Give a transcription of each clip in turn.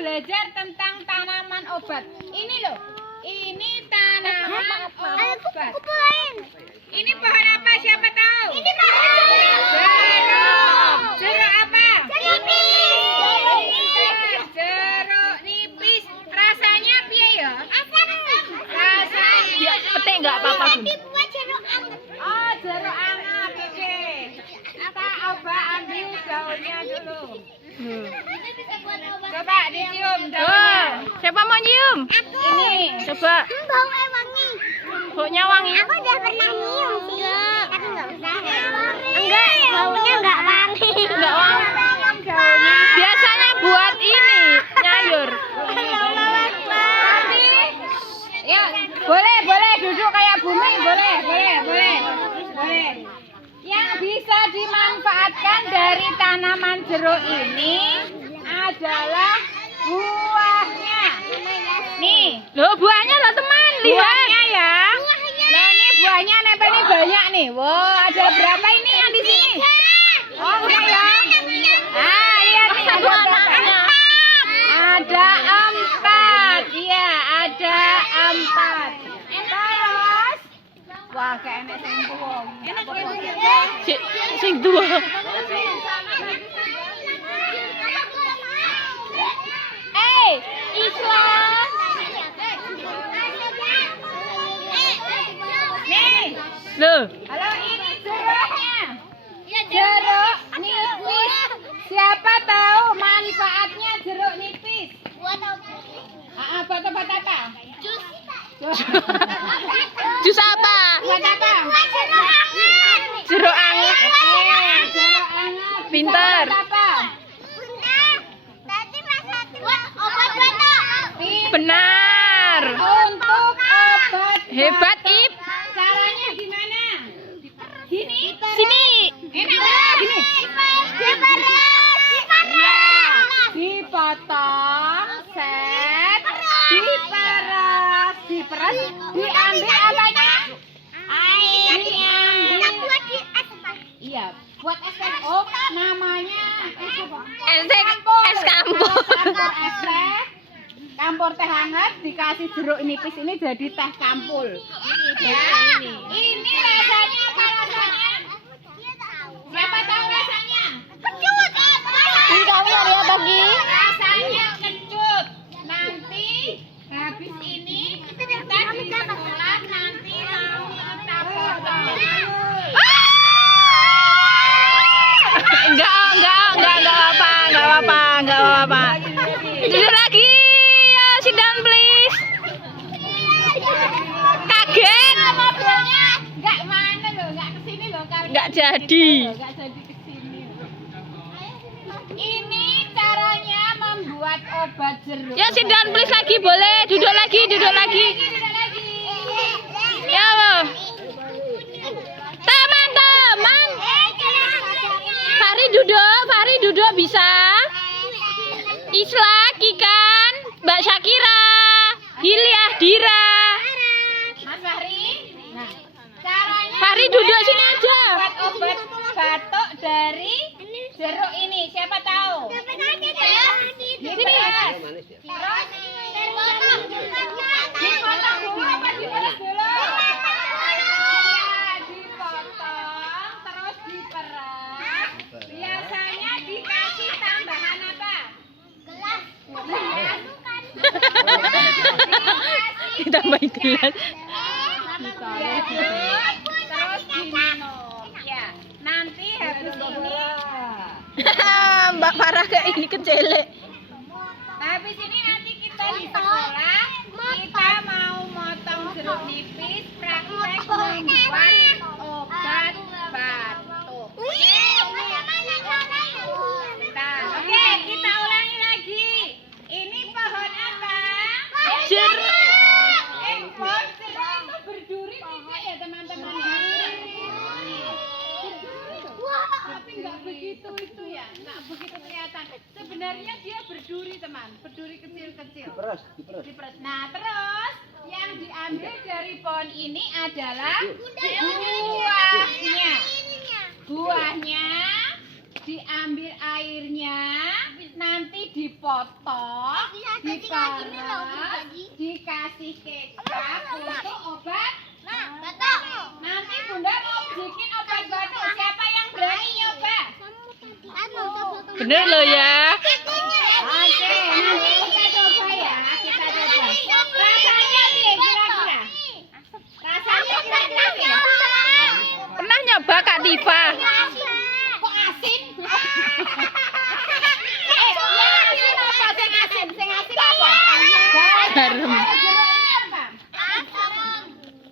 belajar tentang tanaman obat. Ini loh. Ini tanaman obat. Ini pohon apa? Siapa tahu? Ini pohon jeruk. Jeruk apa? Jeruk nipis. Jeruk nipis. Rasanya piye ya? Asam. Rasanya. Ya, petik enggak apa-apa, Bun. Dibuat jeruk anget. Oh, jeruk anget. Oke. Kita coba ambil daunnya dulu. Ini bisa buat obat. Coba dicium Oh, daunnya. siapa mau nyium? Ini. Coba. Baunya wangi. Baunya wangi. Aku udah pernah nyium sih. Tapi nggak usah. Enggak, baunya nggak wangi. Enggak wangi. Daunnya. Biasanya buat ini, nyayur. Ya, boleh duduk kayak bumi, boleh. Yang bisa dimanfaatkan dari tanaman jeruk ini adalah buahnya. Nih, Loh, buahnya loh teman, lihat. buahnya ya. Nah, ini buahnya nempel nih banyak nih. Wow, ada berapa ini yang di sini? Oh, enggak ya. Ah, iya nih. Satu Ada berapa? anaknya. Ada 4. Iya, ada 4. Terus, wah, kayak enek sing tuwa. Sing tua. Islam. Nih, Loh, halo ini jeruknya. Jeruk nipis. Siapa tahu manfaatnya jeruk nipis? Buat obat apa? jus apa? Buat apa? Jeruk anget. Jeruk anget. Pintar. Buat apa? Benar. Untuk obat. Hebat, Ip. Caranya gimana? Gini. Sini. Enak banget gini. Dipotong, set, diperas, diambil apanya? Iya, buat es teh. Oh, namanya es apa? Es campur. Campur es teh. Campur teh hangat dikasih jeruk nipis ini jadi teh campur. Ya, ini rasanya apa rasanya? Siapa tahu rasanya? Ini kamu ada apa, Gi? Rasanya kecut. Nanti habis ini kita di sekolah nanti mau kita foto. Enggak apa-apa. Duduk lagi. Ya, sit down please. Kaget. Mobilnya nggak mana loh, nggak kesini loh karena Nggak jadi. nggak jadi kesini. Ini caranya membuat obat jeruk. Ya, sit down please lagi boleh. Duduk lagi. Duduk lagi. Ya, loh. Teman-teman. Fahri duduk bisa. Isla, Kikan, Mbak Syakira, Hilyah, Dira. Mas Fahri. Nah, caranya Fahri duduk sini aja. buat obat batuk dari jeruk ini. Siapa tahu? Diperas. Terus dipotong dulu apa diperas dulu? Ya, dipotong terus diperas. Biasanya dikasih tambahan apa? Gelas. Ditambahin gelas. Terus diminum. Ya, nanti habis ini. Mbak Farah kayak ini kecelek. Habis ini nanti kita di sekolah kita mau motong jeruk nipis praktek membuat obat batuk. Nah, oke kita ulangi lagi. Ini pohon apa? Jeruk. Pohon jeruk itu berduri tidak ya teman-teman? Tapi nggak begitu itu ya, nggak begitu kelihatan. Sebenarnya dia berduri teman, berduri kecil-kecil. Diperas. Nah terus yang diambil dari pohon ini adalah buahnya. Buahnya diambil airnya, nanti dipotong, diparut, dikasih kecap untuk obat. Nanti Bunda mau bikin obat batuk. Siapa yang berani nyoba? Bener loh ya. Oke, nanti kita coba ya. Kita coba. Rasanya sih kira-kira. Rasanya kira-kira. Pernah nyoba Kak Tifa? Kok asin? Yang asin apa? Sing asin apa? Garam.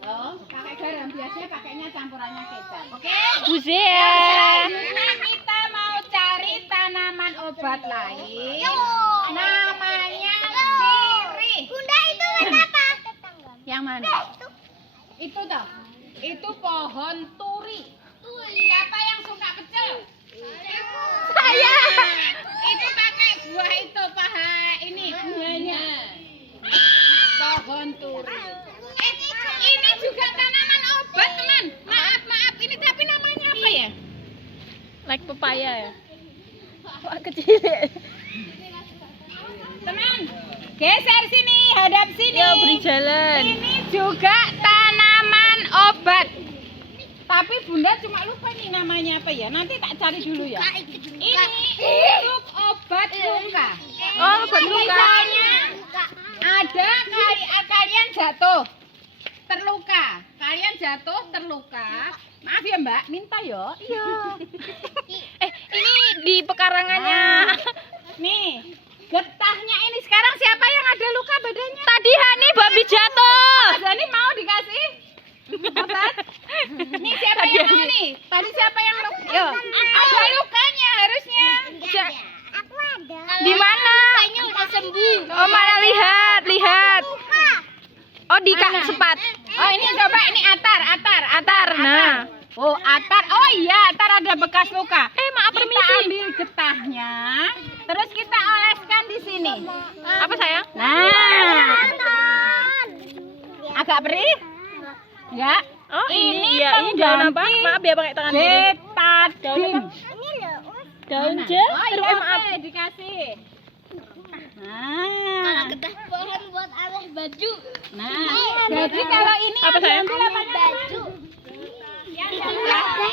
Oh, pakai garam. Biasanya pakainya campurannya kecap. Oke? Buzia. Selanjutnya kita mau cari tanaman obat lain. Namanya sirih. Bunda itu kenapa? Yang mana? Itu toh. Itu pohon turi. Siapa yang suka pecel? Saya. Itu pakai buah itu paha ini buahnya. Pohon turi. Ini juga tanaman obat, teman. Maaf, ini tapi namanya apa ya? Like pepaya ya. Wah kecil. Teman, geser sini, hadap sini. Ya beri jalan. Ini juga tanaman obat. Tapi Bunda cuma lupa nih namanya apa ya. Nanti tak cari dulu ya. Ini untuk obat luka. Oh, obat luka. Misalnya ada kalian jatuh terluka. Kalian jatuh terluka. Maaf ya Mbak, minta ya. Iya. Ini di pekarangannya. Nih, getahnya ini sekarang siapa yang ada luka badannya? Tadi Hani babi jatuh. Jadi mau dikasih? Obat? Nih siapa Tadi yang mau Hani. nih? Tadi siapa yang luka? Yo, ada lukanya harusnya. Aku ada. Di mana? Kayaknya udah sembuh. Oh mana lihat. Oh di kak sepat. Oh ini coba ini atar. Nah. Oh atar. Oh iya atar ada bekas luka. Maaf Kita permisi. ambil getahnya, terus kita oleskan di sini. Apa sayang? Nah, agak perih? Ya. Oh Ini iya ini daun apa? pengganti Maaf ya pakai tangan kiri. betadin. Daun Mana? je. Oh Aduh, iya, maaf. oke, dikasih. Nah, Pohon buat alih baju. jadi kalau ini Apa, yang sayang? diambil apa baju? Yang diambil apa?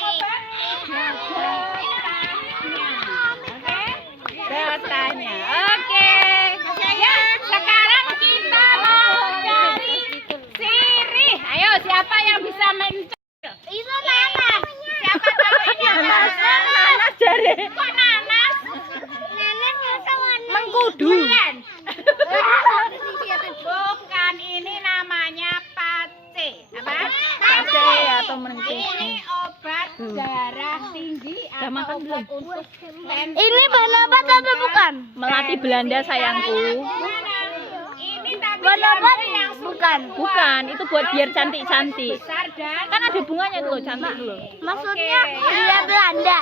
Oke, betanya. Oke. Ya, sekarang kita mau cari sirih. Ayo, siapa yang bisa mencari? Itu nanas. Siapa tahu ini apa? Nanas jare. Kok nanas? Nanas masa warna Mengkudu. Bukan. Bukan, ini namanya pace. Apa? Pace atau menengking. Ini obat darah tinggi Udah atau makan obat belum? untuk tensi. Ini bahan obat atau bukan? Melati Belanda sayangku. Mana? Ini tapi Bahan obat diambil yang bukan. Bukan, itu buat biar cantik-cantik. besar dan Kan ada bunganya tuh loh, cantik tuh loh. Maksudnya Oke, dia Belanda.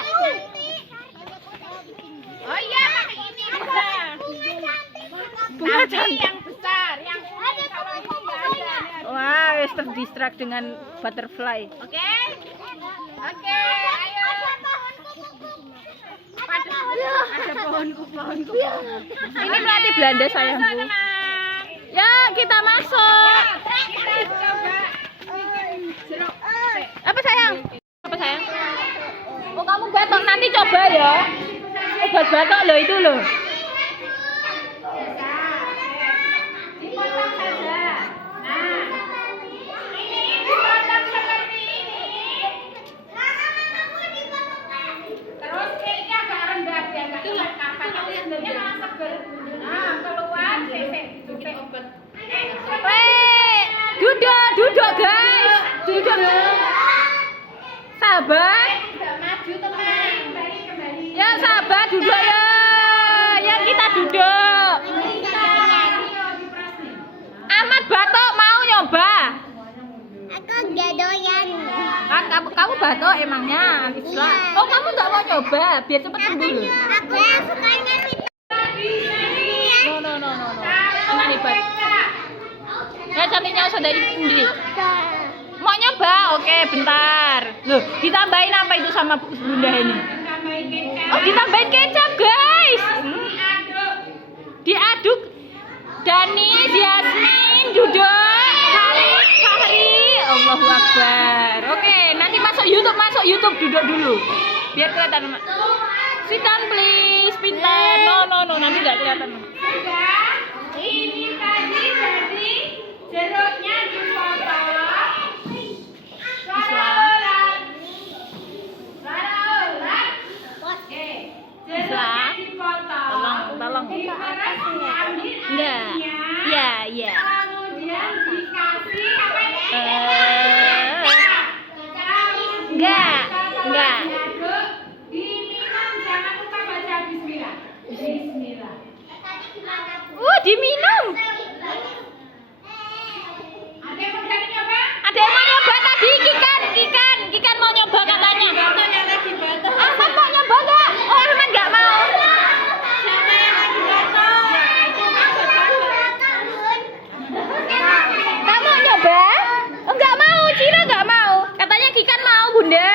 oh iya pakai ini bisa. Bunga Tapi cantik. yang besar, yang ini kalau ini nggak ada. Ini ada. Wah, wis terdistract dengan butterfly. Oke? Oke, ayo. Ada pohonku. Ini melati Belanda sayangku. Ya, kita masuk. Kita coba bikin jeruk. Apa sayang? Apa sayang? Oh, kamu batok nanti coba ya. Obat batok loh itu loh. Dipotong saja. Nah, ini dipotong seperti ini. Terus ini agak rendah biar nggak keluar kapan. Ini malah seger. Nah, keluar sesek ditutup obat. Duduk guys. Duduk. Sabar. Tidak maju teman. Kembali. Ya sabar duduk ya. Ya kita duduk. Ahmad batok mau nyoba. Aku nggak doyan. Kamu batok emangnya Islam. Oh kamu nggak mau nyoba biar cepet sembuh loh. Aku yang sukanya itu. No. Anak hebat. Ya cantiknya usah dari sendiri. Mau nyoba? Oke, bentar. Loh, ditambahin apa itu sama Bunda ini? Tambahin kecap. Oh, ditambahin kecap, guys. Aduk. duduk dulu. Biar kelihatan. Sit down please, pintar. No, nanti nggak kelihatan. Sudah. Ini tadi jadi jeruknya dipotong. Suara ulang. Oke. Jeruknya dipotong. Tolong. Diperes, diambil Enggak. airnya. Ya. Kemudian dikasih apa ini? Enggak. Diminum, jangan lupa baca bismillah. Bismillah. Diminum. Ada yang mau jadi apa? Ada yang mau nyoba tadi, Kikan mau nyoba katanya. Ahmad mau nyoba nggak? Oh, Ahmad nggak mau. Siapa yang lagi batal? Kamu mau nyoba? Oh, nggak mau, Cira nggak mau. Katanya Kikan mau, Bunda.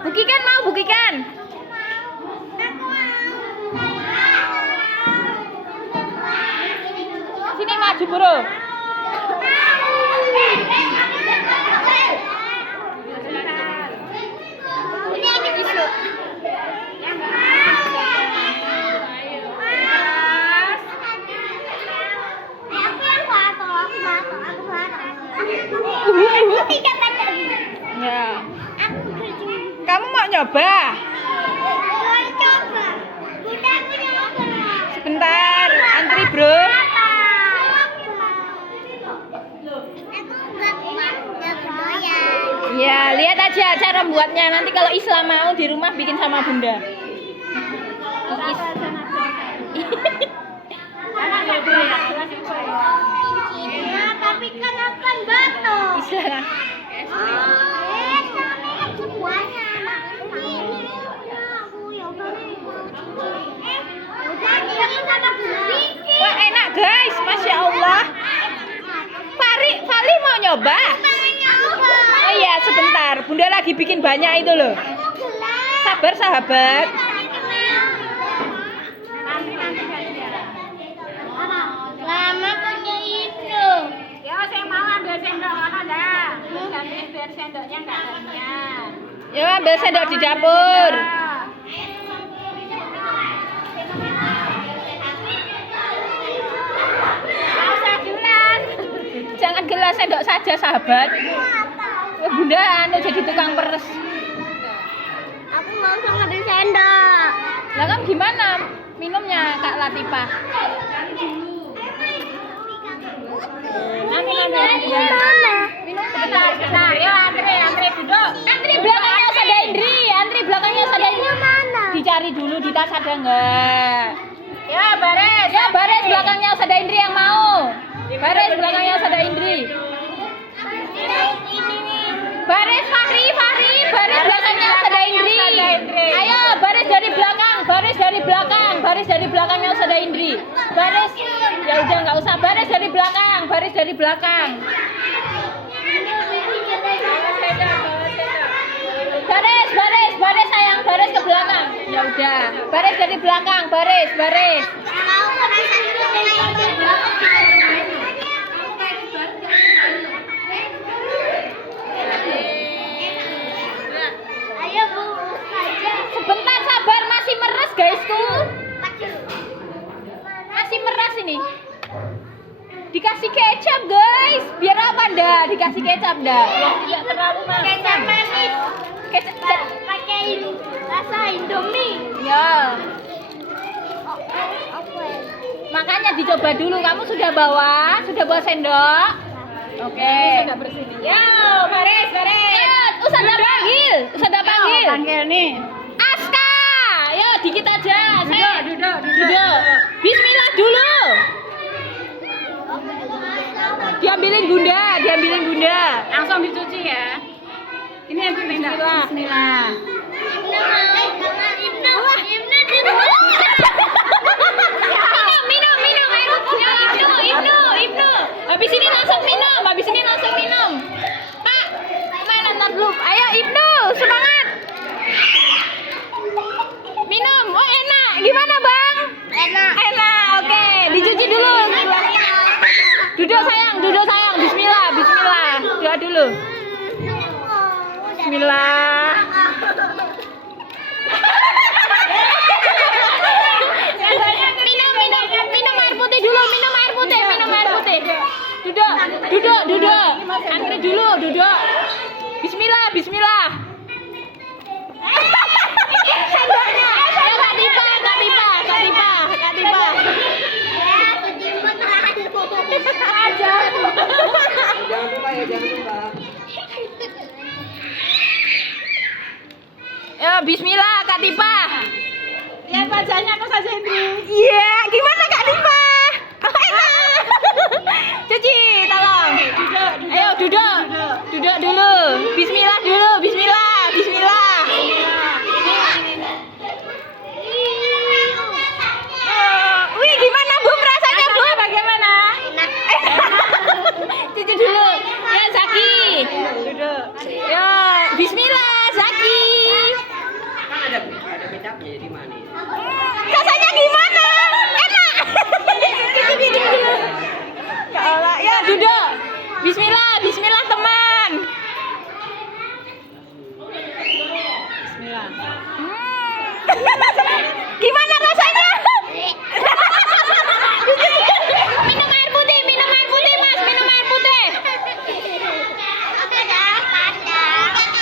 Bu Kikan mau, Bu Kikan. Sini maju, Bro. Ya. Kamu mau nyoba? Sebentar, antri, Bro. Ya, lihat aja cara buatnya. Nanti kalau Islam mau di rumah bikin sama Bunda. Tapi kan akan batal. Islam. Semuanya. Wah, enak guys, Masya Allah. Fali mau nyoba? Oh iya, sebentar. Bunda lagi bikin banyak itu loh. Sabar sahabat. Lama punya itu. Ya, saya mau ambil sendok mana dah? Ganti biar sendoknya nggak banyak. Ya, ambil sendok di dapur. Jangan gelas sendok saja sahabat. Bunda anu jadi tukang peres. Aku mau sama di sendok. Lah kan gimana minumnya Kak Latifah? Nanti ya. Minum sebentar. Ya, antri duduk. Antri belakangnya Sada Indri, antri belakangnya Sada Indri. Mana? Dicari dulu di tas ada enggak? Ya, baris. Ya, baris belakangnya Sada Indri yang mau. Baris belakangnya Sada Indri. Baris Fahri, baris belakangnya Sada Indri. Ayo, baris dari belakangnya Sada Indri. Baris, ya udah nggak usah, baris dari belakang. Baris sayang, baris ke belakang. Ya udah, baris dari belakang, baris. Ayo Bu, aja. Sebentar sabar, masih meres guysku. Masih meres ini. Dikasih kecap guys. Biar apa dah? Dikasih kecap dah. Tidak terlalu manis. Kecap manis. Kecap. Pakai rasa Indomie. Ya. Apa ya? Makanya dicoba dulu. Kamu sudah bawa sendok? Oke. Sudah bersih. Ya, baris. Ustazah panggil. Panggil nih. Aska. Ayo dikit aja. Duduk. Bismillah dulu. Diambilin bunda. Langsung dicuci ya. Ini yang pindah. Bismillah. Minum. Ibnu. Habis ini langsung minum. Pak, mana ntar dulu. Ayo Ibnu, semangat. Minum. Oh enak. Gimana bang? Enak. Oke. Dicuci dulu. Duduk sayang. Bismillah. Doa dulu. Bismillah. Minum air putih dulu, minum air putih. Duduk. Antri dulu, duduk. Bismillah. Sendoknya. Kak Dipa. Ya, bismillah Kak Dipa. Lihat wajahnya kok saja Indri. Iya, gimana Kak Dipa? Cuci, tolong. Ayo duduk. Duduk dulu. Bismillah dulu. Bismillah. Wih, gimana Bu rasanya Bu? Bagaimana? Cuci dulu. Ya Zaki. Duduk. Ya, bismillah Zaki. Ada kecapnya jadi manis. Rasanya gimana? Enak. Cuci dulu. Ya Allah, ya duduk. Bismillah teman. Bismillah. Gimana rasanya? Minum air putih Mas, minum air putih.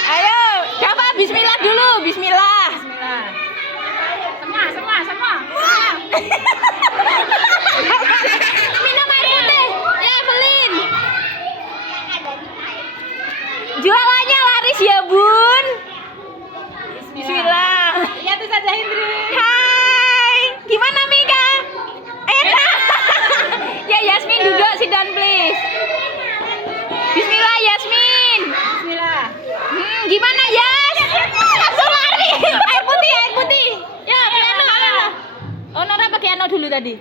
Ayo, dapat bismillah dulu, bismillah. Semua. Minum air putih. Ya, Evelyn. Jualannya laris ya, Bun. Bismillah. Lihat tuh saja Indri. Hai, gimana Mika? Enak. Ya Yasmin duduk, sit down please. Bismillah Yasmin. Bismillah. Gimana Yas? Langsung lari. Air putih. Ya, piano. Oh, Nora pakai piano dulu tadi.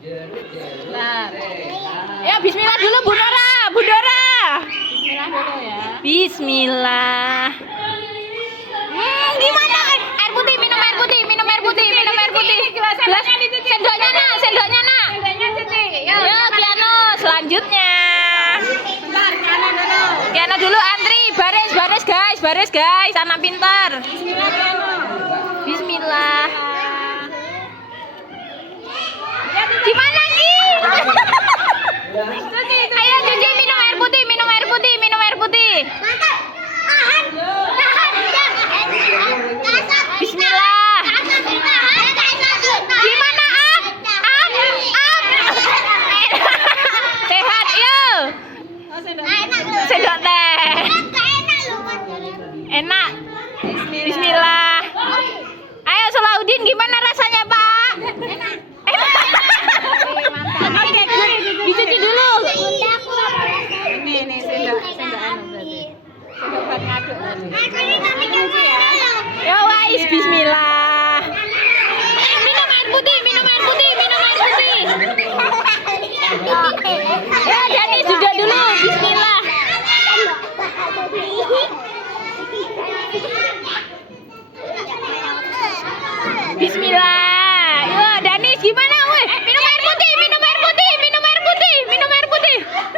Bentar. Ya, bismillah dulu Bu Dora. Bismillah dulu ya. Bismillah. Gimana? Air putih, minum air putih. Gelas, sendoknya nak. Sendoknya Cici. Ya, piano selanjutnya. Bentar, piano dulu. Piano dulu antri, baris guys, anak pintar. Bismillah piano. Bismillah. Gimana Ki? Ayo Cuci minum air putih. Bismillah. Gimana Am? Sehat yuk. Sendok teh. Enak. Bismillah. Ayo Solahuddin, gimana rasanya Pak? Enak. Oke, dicuci dulu. Ini sendok anu berarti. Sendok buat ngaduk tadi. Ya wais, bismillah. Minum air putih. Ya Dani sudah dulu, bismillah. Bismillah. Ya Danis gimana weh? Minum air putih.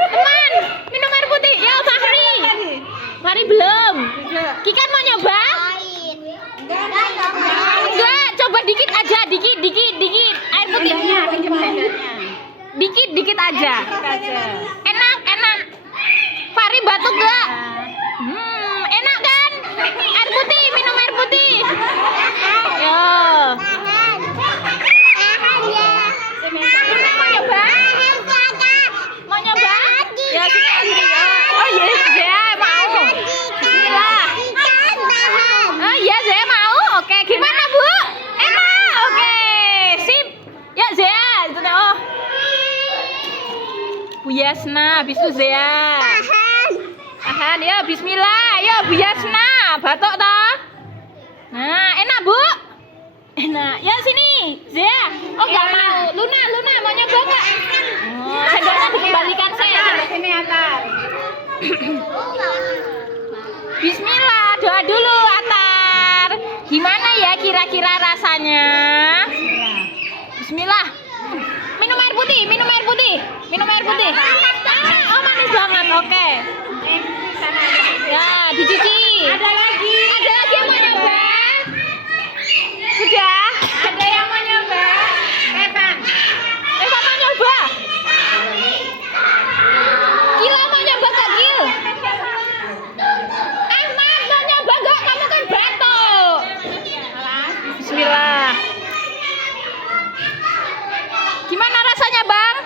Teman, minum air putih. Ya Fahri belum. Kikan mau nyoba? Enggak, coba dikit aja, dikit. Air putih. Pinjam sendoknya. Dikit aja. Enak. Fahri batuk enggak? Enak kan? Air putih, minum air putih. Yo. Mau nyoba? Ya sini. Oh iya, ya mau. Bismillah. Oh iya, Zea mau. Oke, gimana Bu? Enak. Oke, sip. Ya Zea, itu oh. Bu Yasna, habis itu Zea. Tahan ya, bismillah. Ya Bu Yasna, batuk toh. Nah, enak Bu. Enak. Ya sini, Zea. Oh enggak mau. Luna mau nyoba enggak? Oh, sendoknya dikembalikan saya. Sini Atar. Bismillah, doa dulu Atar. Gimana ya kira-kira rasanya? Bismillah. Minum air putih. Oh manis banget, oke. Ya, dicuci. Ada lagi yang mau nyoba? Sudah? Ada yang mau nyoba? Evan. Eva mau nyoba? Gila mau nyoba gak Gil? Ahmad mau nyoba gak? Kamu kan batuk. Bismillah. Gimana rasanya Bang?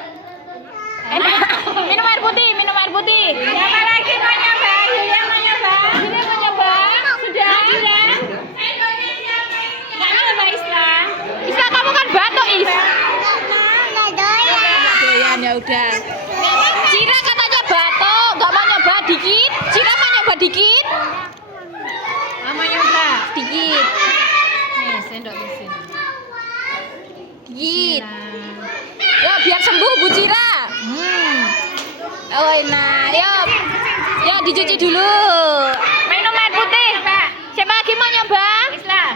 Enak. Minum air putih. Siapa lagi mau nyoba? Yulia mau nyoba? Sudah mau nyoba? Sudah? Nggak nyoba Islam. Isla kamu kan batuk Is. Nggak doyan. Doyan ya udah. Cira katanya batuk, nggak mau nyoba dikit. Cira mau nyoba dikit. Mau nyoba? Dikit. Nih, sendok di sini. Dikit. Yo biar sembuh Bu Cira. Oh enak. Yo dicuci dulu. Minum air putih. Siapa lagi mau nyoba? Islam.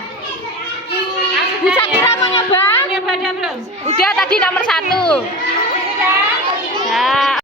Bu Sakira mau nyoba? Nyoba dia belum? Udah tadi nomor 1. Sudah. Ya.